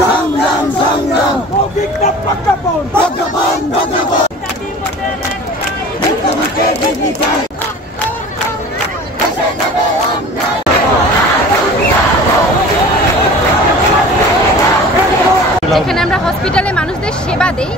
সংগ্রাম সংগ্রাম মৌখিক প্রজ্ঞাপন প্রজ্ঞাপন প্রজ্ঞাপন যেখানে আমরা হসপিটালে মানুষদের সেবা দেই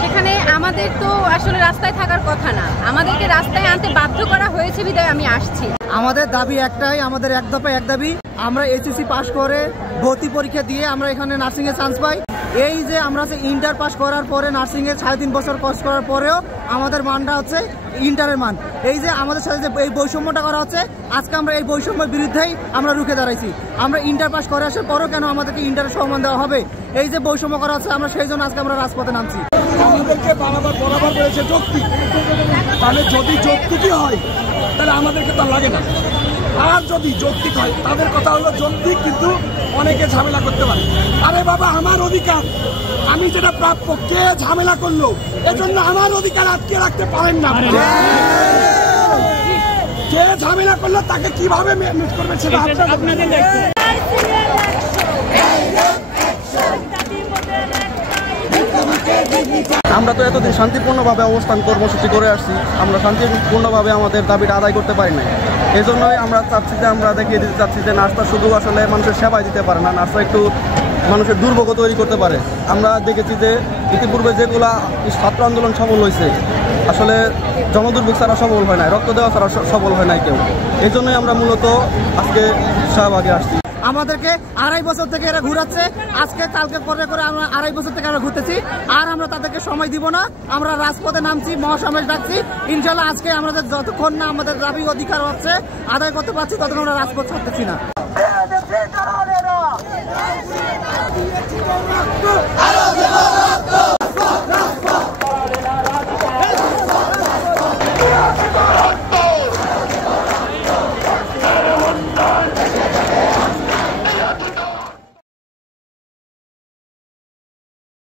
সেখানে আমাদের তো আসলে রাস্তায় থাকার কথা না, আমাদেরকে রাস্তায় আনতে বাধ্য করা হয়েছে বিধায় আমি আসছি। আমাদের দাবি একটাই, আমাদের এক দফা এক দাবি, আমরা এইচএসসি পাস করে ভর্তি পরীক্ষা দিয়ে আমরা এখানে নার্সিংয়ে চান্স পাই। এই যে আমরা ইন্টার পাস করার পরে নার্সিংয়ে 3.5 বছর কোর্স করার পরেও আমাদের মানটা হচ্ছে ইন্টারের মান। এই যে আমাদের সাথে যে এই বৈষম্যটা করা হচ্ছে, আজকে আমরা এই বৈষম্যের বিরুদ্ধেই আমরা রুখে দাঁড়াইছি। আমরা ইন্টার পাস করে আসার পরও কেন আমাদেরকে ইন্টারের সম্মান দেওয়া হবে, এই যে বৈষম্য করা হচ্ছে, আমরা সেই জন্য আজকে আমরা রাজপথে নামছি। আমাদেরকে বরাবর বলেছে যৌক্তিক, তাহলে যদি যৌক্তিকই হয় তাহলে আমাদেরকে তো লাগে না। আর যদি যৌক্তিক হয় তাদের কথা হলো যৌক্তিক, কিন্তু অনেকে ঝামেলা করতে পারে। আরে বাবা, আমার অধিকার, আমি যেটা প্রাপ্য, কে ঝামেলা করলো, এজন্য আমার অধিকার আটকে রাখতে পারেন না। কে ঝামেলা করলো তাকে কিভাবে ম্যানেজ করবে সেটা আপনাদের দায়িত্ব। আমরা তো এতদিন শান্তিপূর্ণভাবে অবস্থান কর্মসূচি করে আসছি, আমরা শান্তিপূর্ণভাবে আমাদের দাবিটা আদায় করতে পারি না। এই জন্যই আমরা চাচ্ছি যে, আমরা দেখিয়ে দিতে চাচ্ছি যে নার্সটা শুধু আসলে মানুষের সেবাই দিতে পারে না, নার্সটা একটু মানুষের দুর্ভোগ তৈরি করতে পারে। আমরা দেখেছি যে ইতিপূর্বে যেগুলা ছাত্র আন্দোলন সফল হয়েছে, আসলে জনদুর্ভোগ ছাড়া সফল হয় নাই, রক্ত দেওয়া ছাড়া সফল হয় নাই কেউ। এই জন্যই আমরা মূলত আজকে শাহবাগে আসছি। আমাদেরকে 2.5 বছর থেকে এরা ঘুরাচ্ছে, আজকে কালকে করে করে আমরা 2.5 বছর থেকে আমরা ঘুরতেছি, আর আমরা তাদেরকে সময় দিব না। আমরা রাজপথে নামছি, মহাসমাবেশ ডাকছি। ইনশাল্লাহ আজকে আমাদের যতক্ষণ না আমাদের দাবি অধিকার হচ্ছে আদায় করতে পারছি, ততক্ষণ আমরা রাজপথ ছাড়তেছি না।